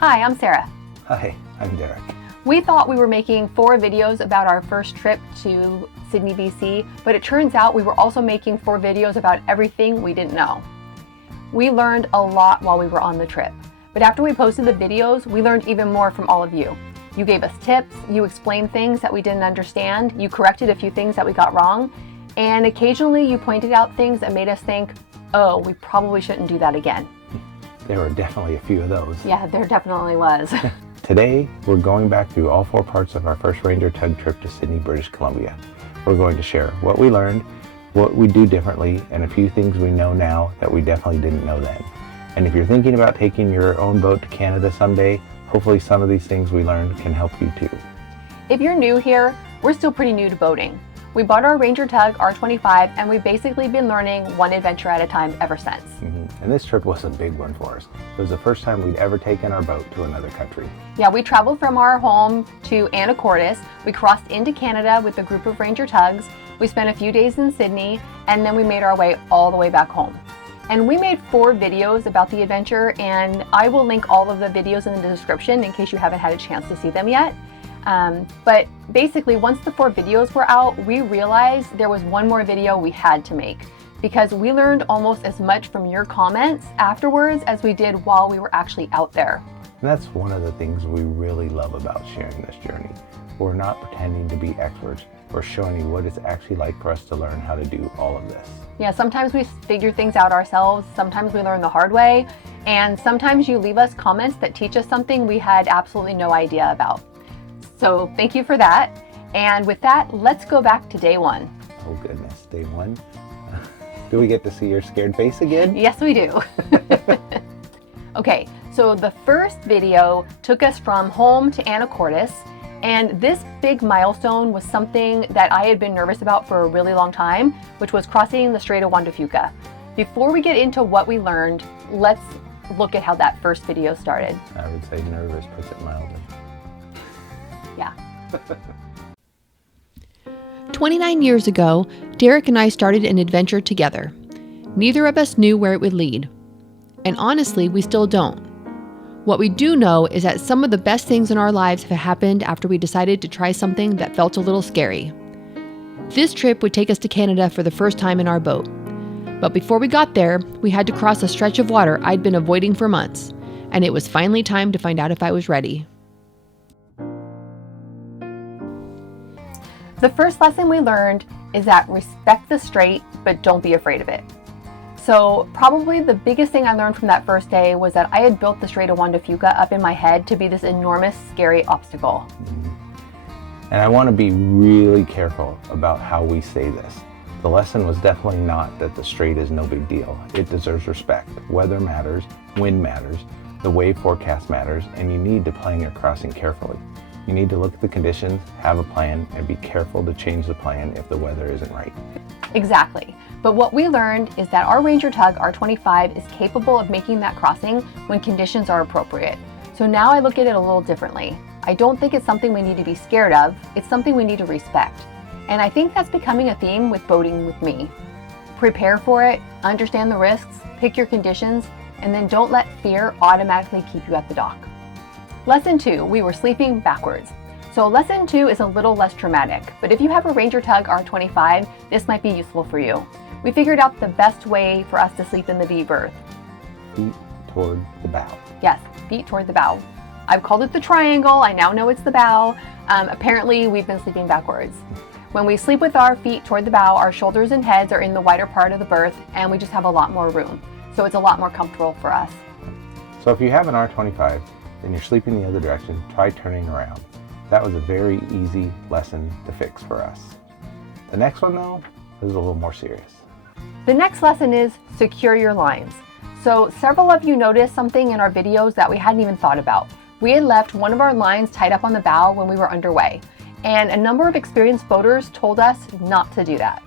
Hi, I'm Sarah. Hi, I'm Derek. We thought we were making 4 videos about our first trip to Sydney, BC, but it turns out we were also making 4 videos about everything we didn't know. We learned a lot while we were on the trip, but after we posted the videos, we learned even more from all of you. You gave us tips, you explained things that we didn't understand, you corrected a few things that we got wrong, and occasionally you pointed out things that made us think, oh, we probably shouldn't do that again. There were definitely a few of those. Yeah, there definitely was. Today, we're going back through all 4 parts of our first Ranger Tug trip to Sydney, British Columbia. We're going to share what we learned, what we do differently, and a few things we know now that we definitely didn't know then. And if you're thinking about taking your own boat to Canada someday, hopefully some of these things we learned can help you too. If you're new here, we're still pretty new to boating. We bought our Ranger Tug R25 and we've basically been learning one adventure at a time ever since. And this trip was a big one for us. It was the first time we'd ever taken our boat to another country. Yeah, we traveled from our home to Anacortes. We crossed into Canada with a group of Ranger Tugs. We spent a few days in Sydney and then we made our way all the way back home. And we made 4 videos about the adventure, and I will link all of the videos in the description in case you haven't had a chance to see them yet. But basically, once the 4 videos were out, we realized there was one more video we had to make because we learned almost as much from your comments afterwards as we did while we were actually out there. And that's one of the things we really love about sharing this journey. We're not pretending to be experts. We're showing you what it's actually like for us to learn how to do all of this. Yeah, sometimes we figure things out ourselves, sometimes we learn the hard way, and sometimes you leave us comments that teach us something we had absolutely no idea about. So thank you for that. And with that, let's go back to day 1. Oh goodness, day 1? Do we get to see your scared face again? Yes, we do. Okay, so the first video took us from home to Anacortes, and this big milestone was something that I had been nervous about for a really long time, which was crossing the Strait of Juan. Before we get into what we learned, let's look at how that first video started. I would say nervous puts it mildly. Yeah. 29 years ago, Derek and I started an adventure together. Neither of us knew where it would lead. And honestly, we still don't. What we do know is that some of the best things in our lives have happened after we decided to try something that felt a little scary. This trip would take us to Canada for the first time in our boat. But before we got there, we had to cross a stretch of water I'd been avoiding for months, and it was finally time to find out if I was ready. The first lesson we learned is that respect the strait, but don't be afraid of it. So probably the biggest thing I learned from that first day was that I had built the Strait of Juan up in my head to be this enormous, scary obstacle. And I want to be really careful about how we say this. The lesson was definitely not that the strait is no big deal. It deserves respect. Weather matters, wind matters, the wave forecast matters, and you need to plan your crossing carefully. You need to look at the conditions, have a plan, and be careful to change the plan if the weather isn't right. Exactly. But what we learned is that our Ranger Tug R25 is capable of making that crossing when conditions are appropriate. So now I look at it a little differently. I don't think it's something we need to be scared of, it's something we need to respect. And I think that's becoming a theme with boating with me. Prepare for it, understand the risks, pick your conditions, and then don't let fear automatically keep you at the dock. Lesson 2, we were sleeping backwards. So lesson 2 is a little less traumatic, but if you have a Ranger Tug R25, this might be useful for you. We figured out the best way for us to sleep in the V berth. Feet toward the bow. Yes, feet toward the bow. I've called it the triangle, I now know it's the bow. Apparently we've been sleeping backwards. When we sleep with our feet toward the bow, our shoulders and heads are in the wider part of the berth and we just have a lot more room. So it's a lot more comfortable for us. So if you have an R25 and you're sleeping the other direction, try turning around. That was a very easy lesson to fix for us. The next one though, is a little more serious. The next lesson is secure your lines. So several of you noticed something in our videos that we hadn't even thought about. We had left one of our lines tied up on the bow when we were underway, and a number of experienced boaters told us not to do that.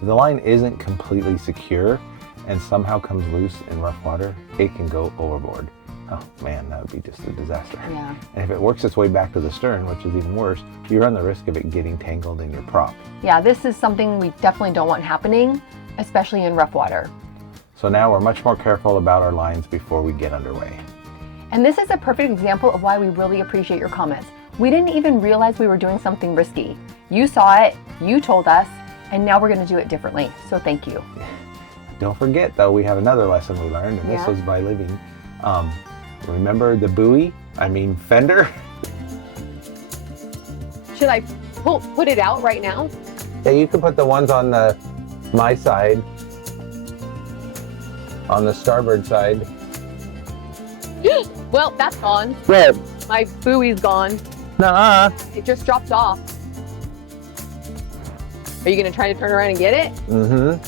If the line isn't completely secure and somehow comes loose in rough water, it can go overboard. Oh man, that would be just a disaster. Yeah. And if it works its way back to the stern, which is even worse, you run the risk of it getting tangled in your prop. Yeah, this is something we definitely don't want happening, especially in rough water. So now we're much more careful about our lines before we get underway. And this is a perfect example of why we really appreciate your comments. We didn't even realize we were doing something risky. You saw it, you told us, and now we're going to do it differently. So thank you. Don't forget, though, we have another lesson we learned, and this was by living. Remember the buoy? Fender? Should I put it out right now? Yeah, you can put the ones on my side, on the starboard side. Well, that's gone. Good. My buoy's gone. Nuh-uh. It just dropped off. Are you gonna try to turn around and get it? Mm-hmm.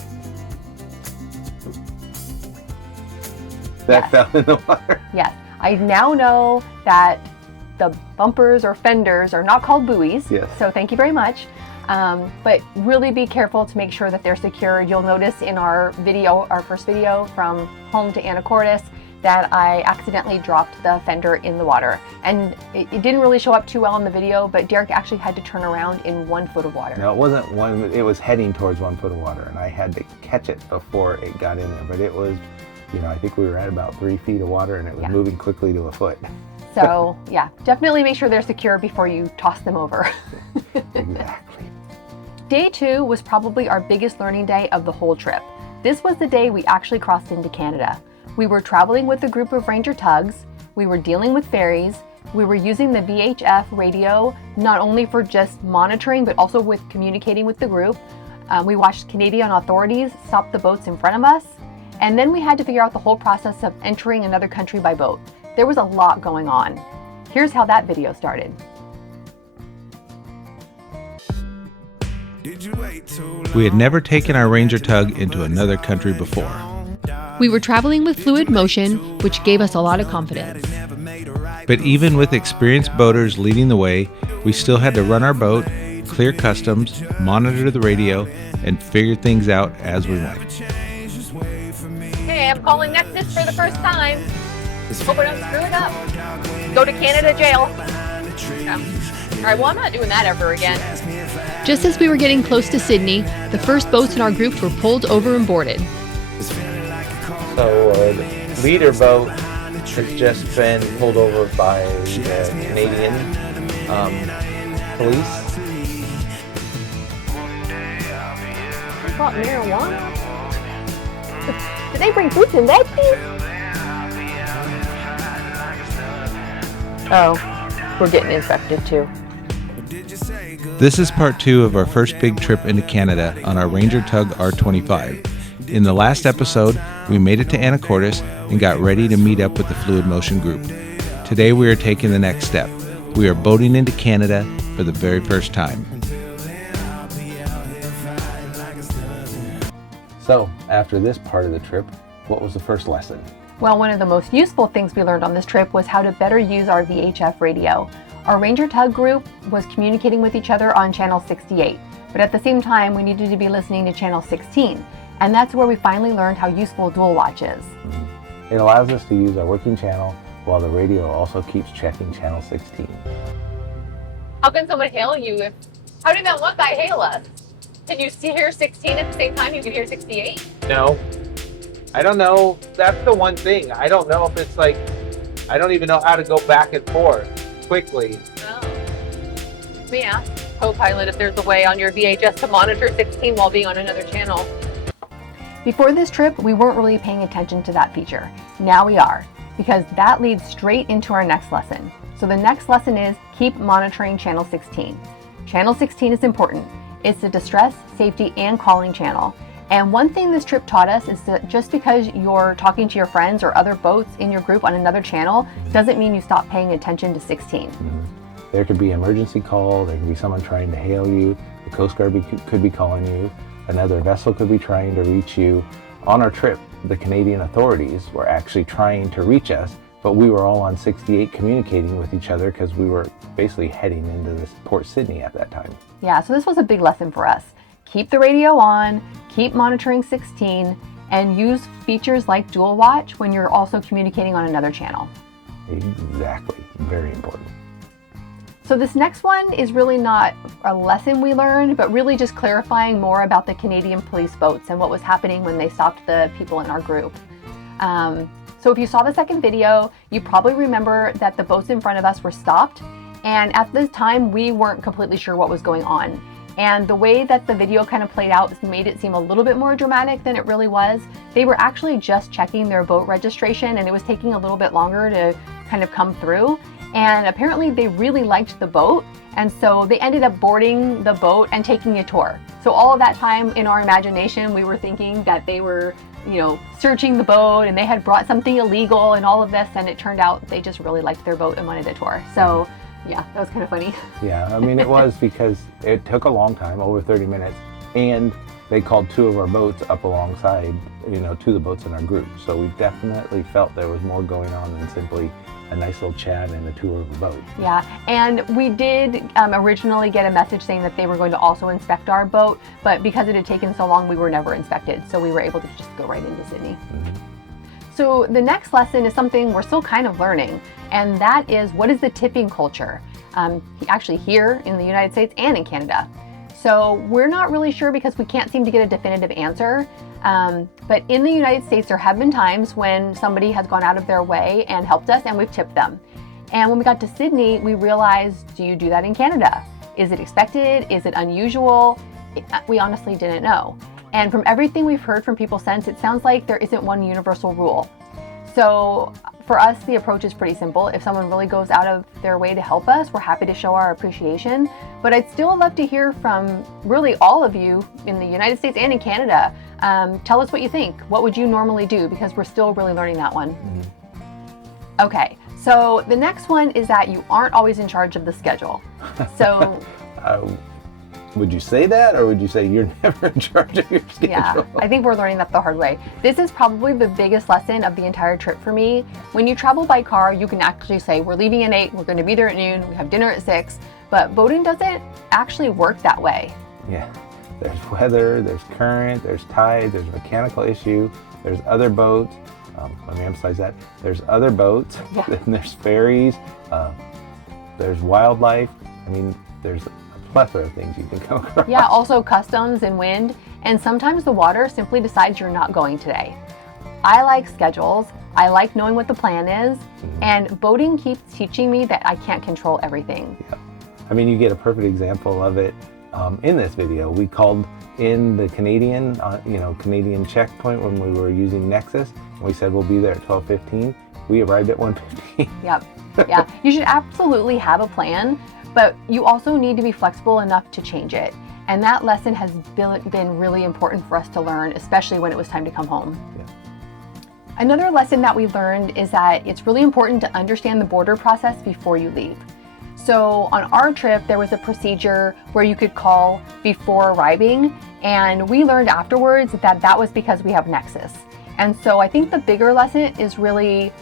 That fell in the water. Yes. I now know that the bumpers or fenders are not called buoys. Yes. So thank you very much. But really be careful to make sure that they're secured. You'll notice in our video, our first video from home to Anacortes, that I accidentally dropped the fender in the water. And it didn't really show up too well in the video, but Derek actually had to turn around in 1 foot of water. No, it wasn't one, it was heading towards 1 foot of water, and I had to catch it before it got in there. But it was, I think we were at about 3 feet of water, and it was moving quickly to a foot. So yeah, definitely make sure they're secure before you toss them over. Exactly. Day 2 was probably our biggest learning day of the whole trip. This was the day we actually crossed into Canada. We were traveling with a group of Ranger Tugs, we were dealing with ferries, we were using the VHF radio not only for just monitoring but also with communicating with the group. We watched Canadian authorities stop the boats in front of us, and then we had to figure out the whole process of entering another country by boat. There was a lot going on. Here's how that video started. We had never taken our Ranger Tug into another country before. We were traveling with fluid motion, which gave us a lot of confidence. But even with experienced boaters leading the way, we still had to run our boat, clear customs, monitor the radio, and figure things out as we went. Hey, I'm calling NEXUS for the first time. Hope I don't screw it up. Go to Canada jail. Yeah. All right, well, I'm not doing that ever again. Just as we were getting close to Sydney, the first boats in our group were pulled over and boarded. So the leader boat has just been pulled over by the Canadian police. I bought marijuana? Did they bring fruits and veggies? Oh, we're getting infected too. This is part 2 of our first big trip into Canada on our Ranger Tug R25. In the last episode, we made it to Anacortes and got ready to meet up with the Fluid Motion group. Today we are taking the next step. We are boating into Canada for the very first time. So, after this part of the trip, what was the first lesson? Well, one of the most useful things we learned on this trip was how to better use our VHF radio. Our Ranger Tug group was communicating with each other on channel 68, but at the same time we needed to be listening to channel 16, and that's where we finally learned how useful dual watch is. It allows us to use our working channel while the radio also keeps checking channel 16. How can someone hail you how did that one guy hail us? Can you hear 16 at the same time you can hear 68? No. I don't know. That's the one thing. I don't know if it's like, I don't even know how to go back and forth quickly. Oh. Let me ask co-pilot if there's a way on your VHS to monitor 16 while being on another channel. Before this trip, we weren't really paying attention to that feature. Now we are, because that leads straight into our next lesson. So the next lesson is keep monitoring channel 16. Channel 16 is important. It's the distress, safety, and calling channel. And one thing this trip taught us is that just because you're talking to your friends or other boats in your group on another channel doesn't mean you stop paying attention to 16. There could be an emergency call, there could be someone trying to hail you, the Coast Guard could be calling you, another vessel could be trying to reach you. On our trip, the Canadian authorities were actually trying to reach us, but we were all on 68 communicating with each other because we were basically heading into this Port Sidney at that time. Yeah, so this was a big lesson for us. Keep the radio on, keep monitoring 16, and use features like dual watch when you're also communicating on another channel. Exactly, very important. So this next one is really not a lesson we learned, but really just clarifying more about the Canadian police boats and what was happening when they stopped the people in our group. So if you saw the second video, you probably remember that the boats in front of us were stopped. And at this time, we weren't completely sure what was going on. And the way that the video kind of played out made it seem a little bit more dramatic than it really was. They were actually just checking their boat registration, and it was taking a little bit longer to kind of come through. And apparently they really liked the boat. And so they ended up boarding the boat and taking a tour. So all of that time in our imagination, we were thinking that they were, searching the boat and they had brought something illegal and all of this. And it turned out they just really liked their boat and wanted a tour. So yeah, that was kind of funny. Yeah, I mean, it was because it took a long time, over 30 minutes. And they called 2 of our boats up alongside, 2 of the boats in our group. So we definitely felt there was more going on than simply a nice little chat and a tour of the boat. Yeah, and we did originally get a message saying that they were going to also inspect our boat, but because it had taken so long, we were never inspected. So we were able to just go right into Sidney. So the next lesson is something we're still kind of learning, and that is, what is the tipping culture? Actually here in the United States and in Canada. So we're not really sure because we can't seem to get a definitive answer. But in the United States, there have been times when somebody has gone out of their way and helped us and we've tipped them. And when we got to Sidney, we realized, do you do that in Canada? Is it expected? Is it unusual? We honestly didn't know. And from everything we've heard from people since, it sounds like there isn't one universal rule. So for us, the approach is pretty simple. If someone really goes out of their way to help us, we're happy to show our appreciation. But I'd still love to hear from really all of you in the United States and in Canada. Tell us what you think. What would you normally do? Because we're still really learning that one. Okay, so the next one is that you aren't always in charge of the schedule. So would you say that, or would you say you're never in charge of your schedule? Yeah, I think we're learning that the hard way. This is probably the biggest lesson of the entire trip for me. When you travel by car, you can actually say, we're leaving at 8, we're going to be there at noon, we have dinner at 6, but boating doesn't actually work that way. Yeah, there's weather, there's current, there's tide, there's a mechanical issue, there's other boats. Let me emphasize that. There's other boats, Yeah. and there's ferries, there's wildlife. I mean, there's plethora of things you can come across. Yeah, also customs and wind, and sometimes the water simply decides you're not going today. I like schedules, I like knowing what the plan is, and boating keeps teaching me that I can't control everything. Yeah. I mean, you get a perfect example of it in this video. We called in the Canadian checkpoint when we were using NEXUS, and we said we'll be there at 12:15. We arrived at 1:15. Yep, yeah, you should absolutely have a plan, but you also need to be flexible enough to change it. And that lesson has been really important for us to learn, especially when it was time to come home. Yeah. Another lesson that we learned is that it's really important to understand the border process before you leave. So on our trip, there was a procedure where you could call before arriving, and we learned afterwards that that was because we have NEXUS. And so I think the bigger lesson is really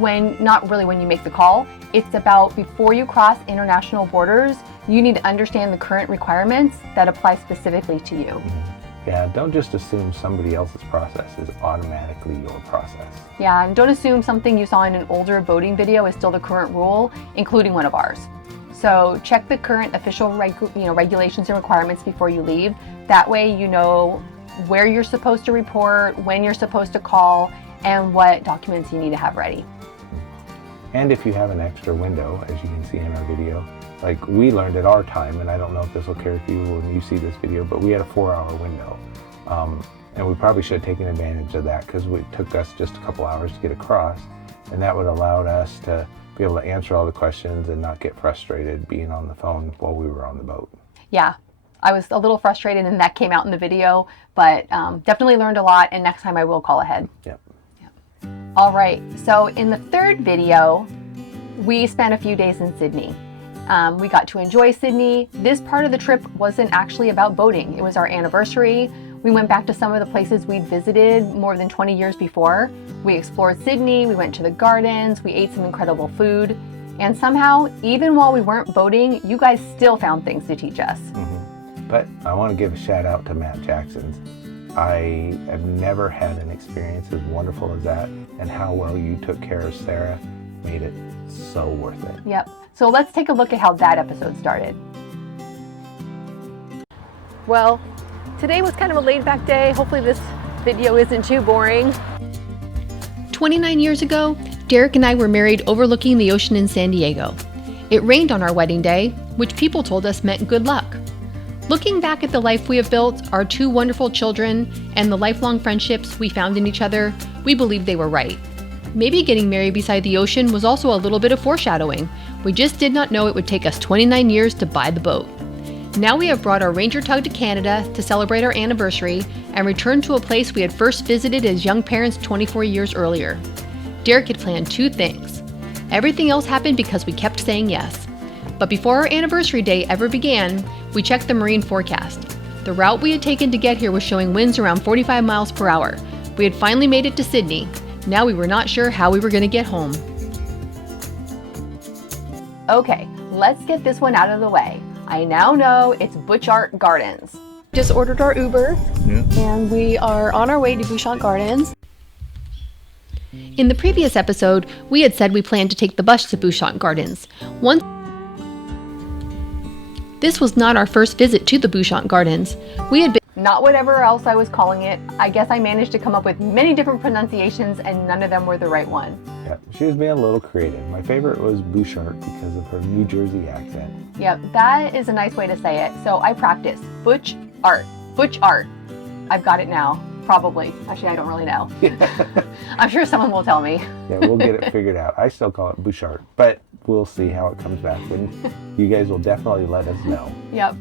not really when you make the call, it's about before you cross international borders, you need to understand the current requirements that apply specifically to you. Yeah, don't just assume somebody else's process is automatically your process. Yeah, and don't assume something you saw in an older boating video is still the current rule, including one of ours. So check the current official regulations and requirements before you leave. That way you know where you're supposed to report, when you're supposed to call, and what documents you need to have ready. And if you have an extra window, as you can see in our video, like we learned at our time, and I don't know if this will carry for you when you see this video, but we had a 4-hour window. And we probably should have taken advantage of that because it took us just a couple hours to get across, and that would have allowed us to be able to answer all the questions and not get frustrated being on the phone while we were on the boat. Yeah, I was a little frustrated and that came out in the video, but definitely learned a lot, and next time I will call ahead. Yep. All right, so in the third video, we spent a few days in Sidney. We got to enjoy Sidney. This part of the trip wasn't actually about boating. It was our anniversary. We went back to some of the places we'd visited more than 20 years before. We explored Sidney, we went to the gardens, we ate some incredible food, and somehow, even while we weren't boating, you guys still found things to teach us. But I want to give a shout out to Matt Jackson's. I have never had an experience as wonderful as that, and how well you took care of Sarah made it so worth it. Yep. So let's take a look at how that episode started. Well, today was kind of a laid-back day. Hopefully this video isn't too boring. 29 years ago, Derek and I were married overlooking the ocean in San Diego. It rained on our wedding day, which people told us meant good luck. Looking back at the life we have built, our 2 wonderful children, and the lifelong friendships we found in each other, we believe they were right. Maybe getting married beside the ocean was also a little bit of foreshadowing. We just did not know it would take us 29 years to buy the boat. Now we have brought our Ranger Tug to Canada to celebrate our anniversary and return to a place we had first visited as young parents 24 years earlier. Derek had planned 2 things. Everything else happened because we kept saying yes. But before our anniversary day ever began, we checked the marine forecast. The route we had taken to get here was showing winds around 45 miles per hour. We had finally made it to Sydney. Now we were not sure how we were going to get home. Okay, let's get this one out of the way. I now know it's Butchart Gardens. Just ordered our Uber, and we are on our way to Bouchant Gardens. In the previous episode, we had said we planned to take the bus to Bouchant Gardens. This was not our first visit to the Bouchant Gardens. We had been Not whatever else I was calling it. I guess I managed to come up with many different pronunciations and none of them were the right one. Yeah, she was being a little creative. My favorite was Bouchart because of her New Jersey accent. Yep, that is a nice way to say it. So I practiced. Butch art. Butch art. I've got it now. Probably. Actually, I don't really know. I'm sure someone will tell me. Yeah, we'll get it figured out. I still call it Bouchart, but we'll see how it comes back, and you guys will definitely let us know. Yep.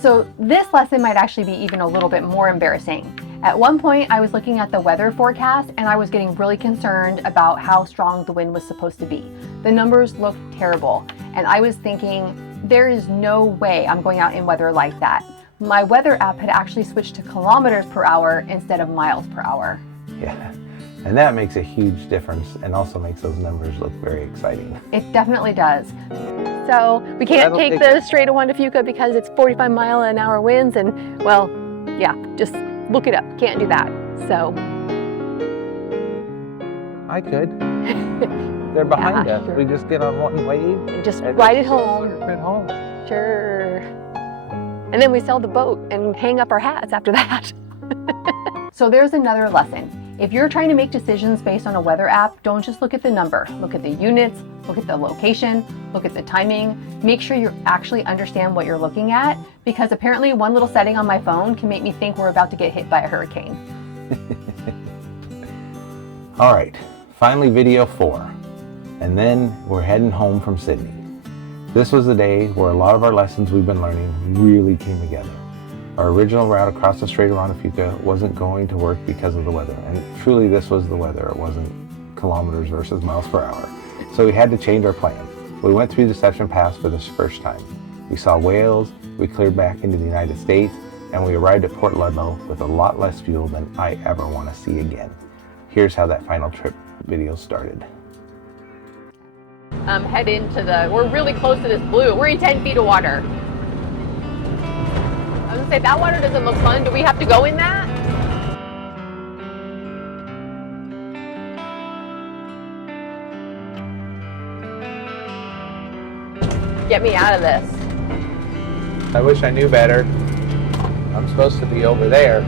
So this lesson might actually be even a little bit more embarrassing. At one point, I was looking at the weather forecast and I was getting really concerned about how strong the wind was supposed to be. The numbers looked terrible, and I was thinking, there is no way I'm going out in weather like that. My weather app had actually switched to kilometers per hour instead of miles per hour. Yeah, and that makes a huge difference and also makes those numbers look very exciting. It definitely does. So we can't take the Strait of Juan to Fuca because it's 45-mile-an-hour winds and, well, yeah, just look it up. Can't do that. So I could. They're behind us. Sure. We just get on one wave. And just ride it home. At home. Sure. And then we sell the boat and hang up our hats after that. So there's another lesson. If you're trying to make decisions based on a weather app, don't just look at the number. Look at the units, look at the location, look at the timing. Make sure you actually understand what you're looking at, because apparently one little setting on my phone can make me think we're about to get hit by a hurricane. All right, finally video 4. And then we're heading home from Sydney. This was the day where a lot of our lessons we've been learning really came together. Our original route across the Strait of Fuca wasn't going to work because of the weather, and truly this was the weather. It wasn't kilometers versus miles per hour. So we had to change our plan. We went through Deception Pass for this first time. We saw whales, we cleared back into the United States, and we arrived at Port Ludlow with a lot less fuel than I ever want to see again. Here's how that final trip video started. Head into we're really close to this blue. We're in 10 feet of water. I was gonna say, that water doesn't look fun. Do we have to go in that? Get me out of this. I wish I knew better. I'm supposed to be over there.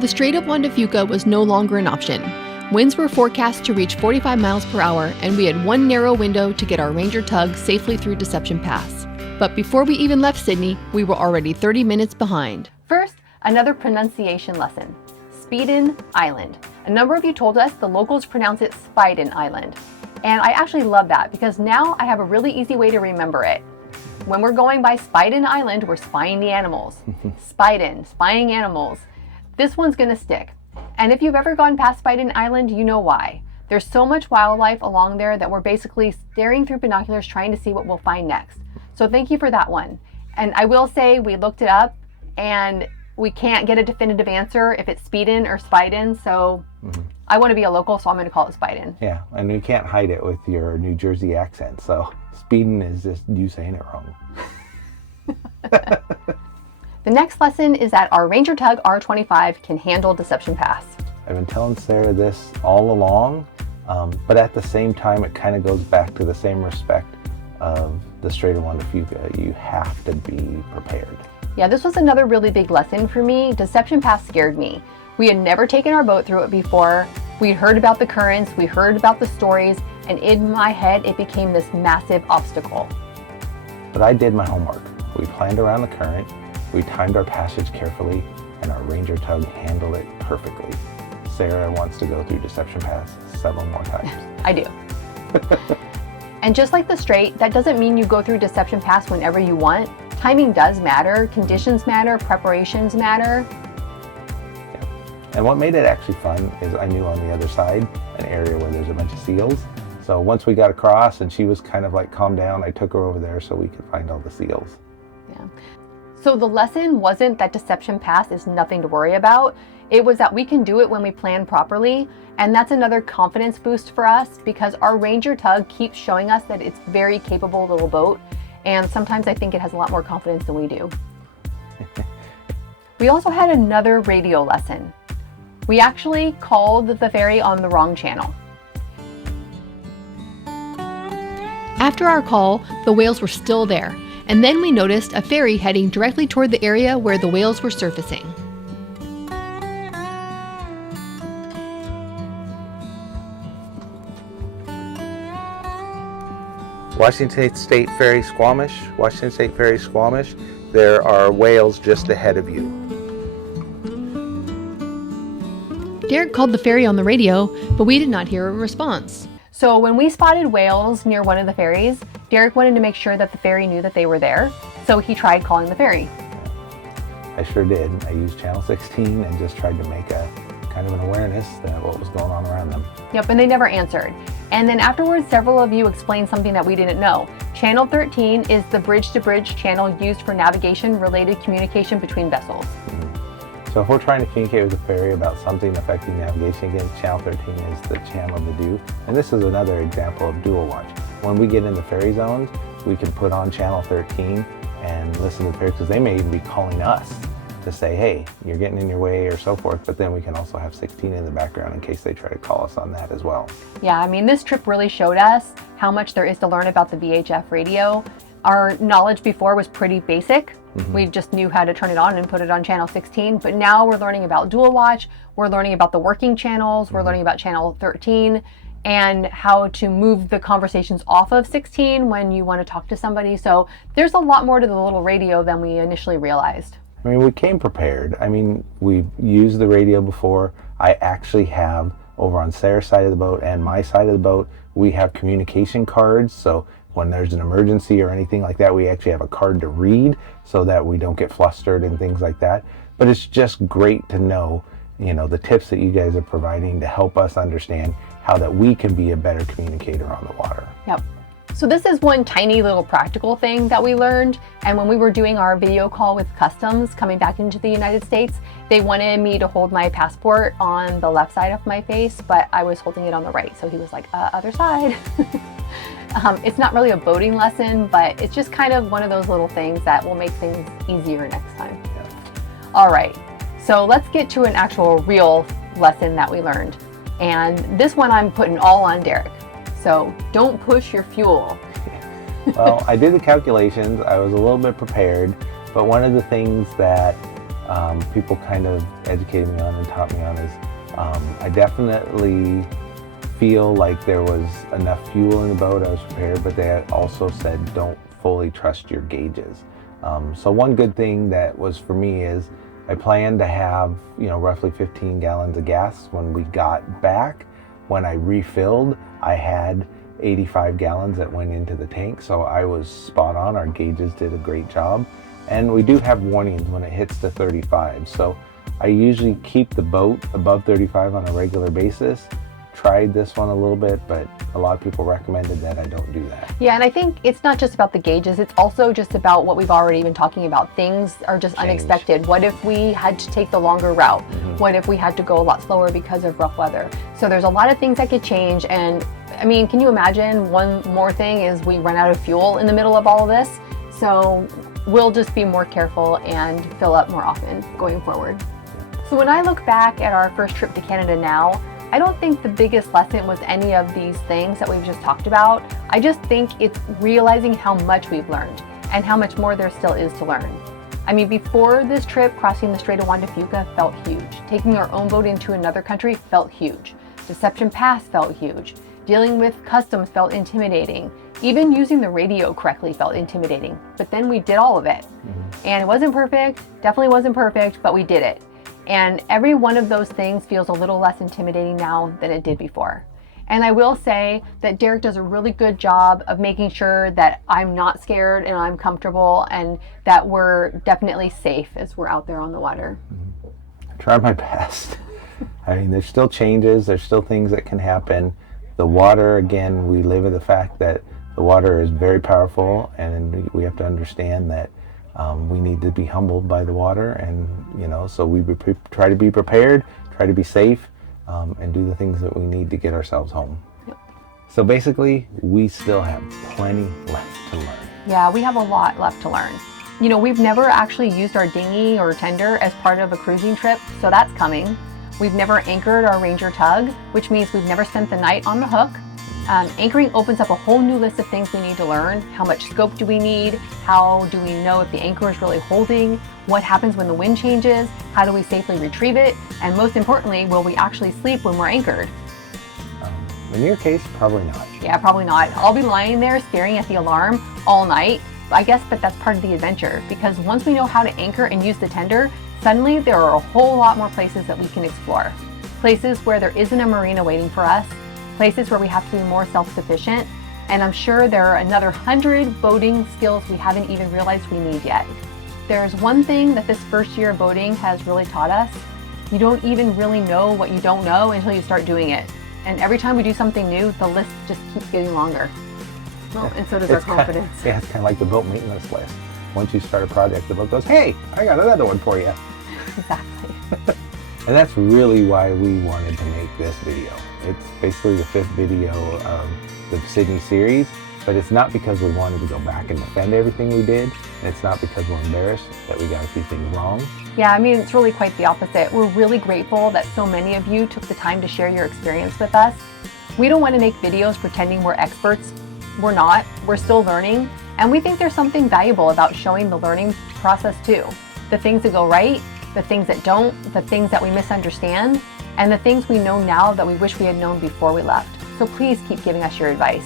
The Strait of Juan Fuca was no longer an option. Winds were forecast to reach 45 miles per hour, and we had one narrow window to get our Ranger Tug safely through Deception Pass. But before we even left Sydney, we were already 30 minutes behind. First, another pronunciation lesson. Speedin Island. A number of you told us the locals pronounce it Spiden Island. And I actually love that because now I have a really easy way to remember it. When we're going by Spiden Island, we're spying the animals. Spiden, spying animals. This one's gonna stick. And if you've ever gone past Spiden Island, you know why. There's so much wildlife along there that we're basically staring through binoculars trying to see what we'll find next. So thank you for that one. And I will say we looked it up and we can't get a definitive answer if it's Speedin or Spiden, so I want to be a local, so I'm going to call it Spiden. Yeah, and you can't hide it with your New Jersey accent, so speeding is just you saying it wrong. The next lesson is that our Ranger Tug R25 can handle Deception Pass. I've been telling Sarah this all along, but at the same time, it kind of goes back to the same respect of the Strait of Juan Fuca. You have to be prepared. Yeah, this was another really big lesson for me. Deception Pass scared me. We had never taken our boat through it before, We'd heard about the currents, we heard about the stories, and in my head, it became this massive obstacle. But I did my homework. We planned around the current, we timed our passage carefully, and our Ranger Tug handled it perfectly. Sarah wants to go through Deception Pass several more times. I do. And just like the Strait, that doesn't mean you go through Deception Pass whenever you want. Timing does matter, conditions matter, preparations matter. Yeah. And what made it actually fun is I knew on the other side an area where there's a bunch of seals. So once we got across and she was kind of like calmed down, I took her over there so we could find all the seals. Yeah. So the lesson wasn't that Deception Pass is nothing to worry about. It was that we can do it when we plan properly. And that's another confidence boost for us because our Ranger Tug keeps showing us that it's a very capable little boat. And sometimes I think it has a lot more confidence than we do. We also had another radio lesson. We actually called the ferry on the wrong channel. After our call, the whales were still there, and then we noticed a ferry heading directly toward the area where the whales were surfacing. Washington State Ferry Squamish, Washington State Ferry Squamish, there are whales just ahead of you. Derek called the ferry on the radio, but we did not hear a response. So when we spotted whales near one of the ferries, Derek wanted to make sure that the ferry knew that they were there, so he tried calling the ferry. I sure did. I used channel 16 and just tried to make a kind of an awareness that what was going on around them. Yep, and they never answered. And then afterwards, several of you explained something that we didn't know. Channel 13 is the bridge-to-bridge channel used for navigation-related communication between vessels. So if we're trying to communicate with the ferry about something affecting navigation, again, channel 13 is the channel to do. And this is another example of dual watch. When we get into ferry zones, we can put on channel 13 and listen to the ferry because they may even be calling us to say, hey, you're getting in your way or so forth, but then we can also have 16 in the background in case they try to call us on that as well. Yeah, I mean, this trip really showed us how much there is to learn about the VHF radio. Our knowledge before was pretty basic. We just knew how to turn it on and put it on channel 16, but now we're learning about dual watch, we're learning about the working channels, we're learning about channel 13, and how to move the conversations off of 16 when you want to talk to somebody. So there's a lot more to the little radio than we initially realized. I mean, we came prepared. I mean, we've used the radio before. I actually have, over on Sarah's side of the boat and my side of the boat, we have communication cards. So when there's an emergency or anything like that, we actually have a card to read so that we don't get flustered and things like that. But it's just great to know, you know, the tips that you guys are providing to help us understand how that we can be a better communicator on the water. Yep. So this is one tiny little practical thing that we learned. And when we were doing our video call with Customs coming back into the United States, they wanted me to hold my passport on the left side of my face, but I was holding it on the right. So he was like, other side. It's not really a boating lesson, but it's just kind of one of those little things that will make things easier next time. Yeah. All right, so let's get to an actual real lesson that we learned. And this one I'm putting all on Derek. So don't push your fuel. Well, I did the calculations. I was a little bit prepared, but one of the things that people kind of educated me on and taught me on is I definitely feel like there was enough fuel in the boat. I was prepared, but they also said don't fully trust your gauges. So one good thing that was for me is I planned to have, you know, roughly 15 gallons of gas when we got back. When I refilled, I had 85 gallons that went into the tank, so I was spot on. Our gauges did a great job. And we do have warnings when it hits to 35, so I usually keep the boat above 35 on a regular basis. Tried this one a little bit, but a lot of people recommended that I don't do that. Yeah, and I think it's not just about the gauges, it's also just about what we've already been talking about. Things are just unexpected. What if we had to take the longer route? What if we had to go a lot slower because of rough weather? So there's a lot of things that could change, and I mean, can you imagine one more thing is we run out of fuel in the middle of all of this? So we'll just be more careful and fill up more often going forward. So when I look back at our first trip to Canada now, I don't think the biggest lesson was any of these things that we've just talked about. I just think it's realizing how much we've learned and how much more there still is to learn. I mean, before this trip, crossing the Strait of Juan to Fuca felt huge. Taking our own boat into another country felt huge. Deception Pass felt huge. Dealing with customs felt intimidating. Even using the radio correctly felt intimidating. But then we did all of it. And it wasn't perfect, definitely wasn't perfect, but we did it. And every one of those things feels a little less intimidating now than it did before. And I will say that Derek does a really good job of making sure that I'm not scared and I'm comfortable and that we're definitely safe as we're out there on the water. I try my best. I mean, there's still changes, there's still things that can happen. The water, again, we live with the fact that the water is very powerful, and we have to understand that we need to be humbled by the water, and so we try to be prepared, try to be safe, and do the things that we need to get ourselves home. Yep. So basically, we still have plenty left to learn. Yeah, we have a lot left to learn. We've never actually used our dinghy or tender as part of a cruising trip, so that's coming. We've never anchored our Ranger Tug, which means we've never spent the night on the hook. Anchoring opens up a whole new list of things we need to learn. How much scope do we need? How do we know if the anchor is really holding? What happens when the wind changes? How do we safely retrieve it? And most importantly, will we actually sleep when we're anchored? In your case, probably not. Yeah, probably not. I'll be lying there staring at the alarm all night. I guess, but that's part of the adventure, because once we know how to anchor and use the tender, suddenly there are a whole lot more places that we can explore. Places where there isn't a marina waiting for us, places where we have to be more self-sufficient, and I'm sure there are another 100 boating skills we haven't even realized we need yet. There's one thing that this first year of boating has really taught us. You don't even really know what you don't know until you start doing it. And every time we do something new, the list just keeps getting longer. Well, and so does our confidence. It's kind of like the boat maintenance list. Once you start a project, the boat goes, hey, I got another one for you. Exactly. And that's really why we wanted to make this video. It's basically the 5th video of the Sidney Series, but it's not because we wanted to go back and defend everything we did. And it's not because we're embarrassed that we got a few things wrong. Yeah, I mean, it's really quite the opposite. We're really grateful that so many of you took the time to share your experience with us. We don't want to make videos pretending we're experts. We're not. We're still learning. And we think there's something valuable about showing the learning process too. The things that go right, the things that don't, the things that we misunderstand, and the things we know now that we wish we had known before we left. So please keep giving us your advice.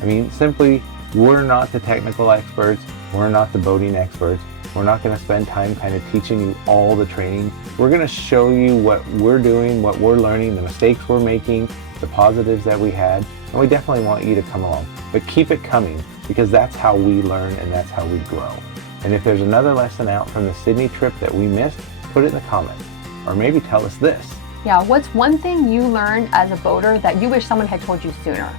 I mean, simply, we're not the technical experts. We're not the boating experts. We're not going to spend time kind of teaching you all the training. We're going to show you what we're doing, what we're learning, the mistakes we're making, the positives that we had, and we definitely want you to come along. But keep it coming, because that's how we learn and that's how we grow. And if there's another lesson out from the Sidney trip that we missed, put it in the comments. Or maybe tell us this. Yeah, what's one thing you learned as a boater that you wish someone had told you sooner?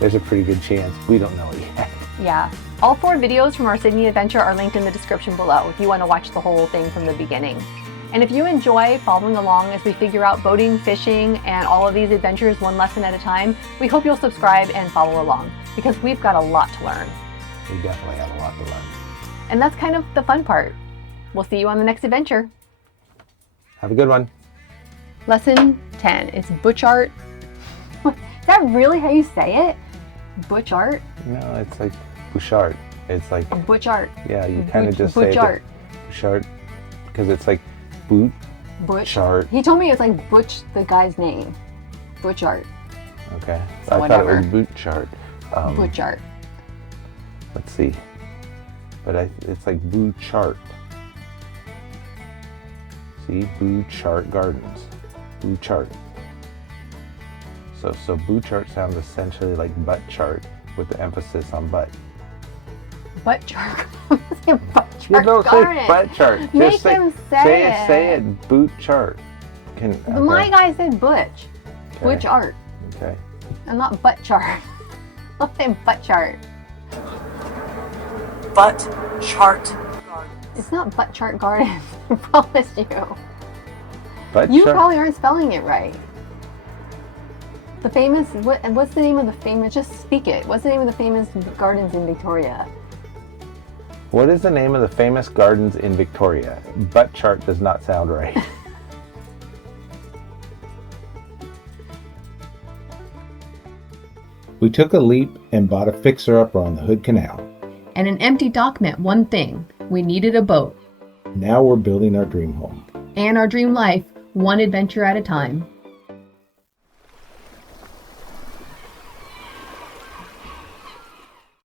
There's a pretty good chance we don't know it yet. Yeah. All 4 videos from our Sidney adventure are linked in the description below if you want to watch the whole thing from the beginning. And if you enjoy following along as we figure out boating, fishing, and all of these adventures one lesson at a time, we hope you'll subscribe and follow along, because we've got a lot to learn. We definitely have a lot to learn. And that's kind of the fun part. We'll see you on the next adventure. Have a good one. Lesson 10 is butch art. Is that really how you say it? Butch art? No, it's like bouchard. It's like Butch art. Yeah, you kind of just say butch art. Bouchard, because it's like boot Butch chart. He told me it's like Butch, the guy's name. Butch art. Okay, So I whatever. thought it was boot chart. Butch art. Let's see, but it's like boot chart. See, boot chart gardens, boot chart. So boot chart sounds essentially like butt chart with the emphasis on butt. Butt chart. Butt chart. You don't garden. say butt chart. Make Just him say it. Say it. Boot chart. Okay. My guy said butch. Okay. Butch art. Okay. I'm not butt chart. I'm saying butt chart. Butt chart. It's not butt chart garden. I promise you. Butt You chart. probably aren't spelling it right. The famous, what's the name of the famous, just speak it. What's the name of the famous gardens in Victoria? What is the name of the famous gardens in Victoria? Butt chart does not sound right. We took a leap and bought a fixer-upper on the Hood Canal. And an empty dock meant one thing: we needed a boat. Now we're building our dream home. And our dream life, one adventure at a time.